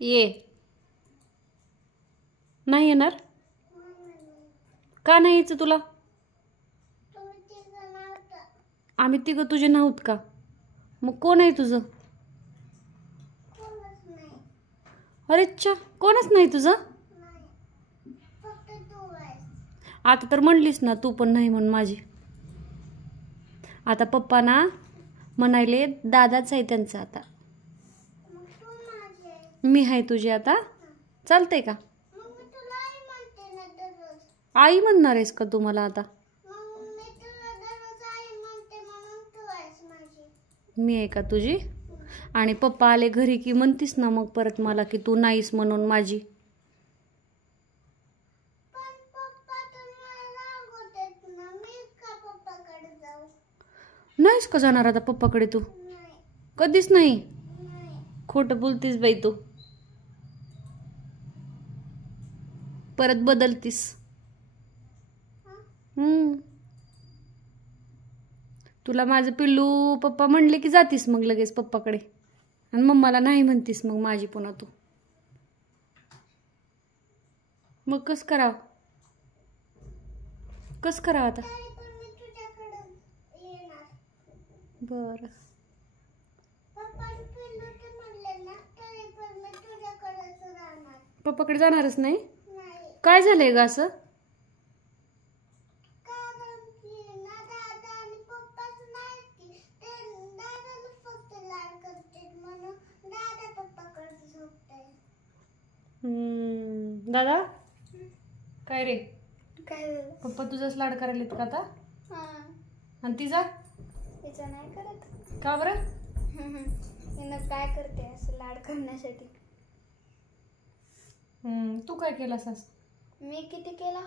ये. नाही येणार? का नाही यायचं तुला? आम्ही तिघं तुझे नव्हत का? मग कोण आहे तुझं? अरे अच्छा, कोणच नाही तुझं? आता तर म्हणलीस ना तू पण नाही म्हणून माझी. आता पप्पा ना म्हणायले दादाच आहे त्यांचा. आता मी आहे तुझी. आता चालतंय का? आई म्हणणार आहेस का तू मला आता? मी आहे का तुझी? आणि पप्पा आले घरी की म्हणतीस ना मग परत मला की तू नाहीस म्हणून माझी. नाहीस का जाणार आता पप्पाकडे तू? कधीच नाही. खोटं बोलतीस बाई तू. परत बदलतीस. तुला माझं पिल्लू पप्पा म्हणले की जातीस मग लगेच पप्पाकडे. आणि मम्माला नाही म्हणतीस मग माझी पुन्हा तू. मग कसं करावं? कसं करावं आता? बरं. पप्पाकडे जाणारच नाही? काय झालंय ग असं? दादा काय रे? काय पप्पा तुझाच लाड करायलेत का आता? आणि तिचा नाही करत. का बरं? काय करते असं लाड करण्यासाठी? तू काय केलास आज? मी किती केला?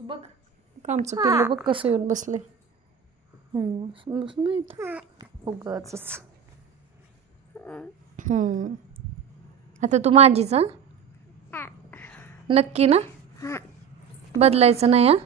बघ आमचं पिल्लू बघ कसं येऊन बसले. उगाचच. आता तू माझीच. नक्की ना? बदलायचं नाही.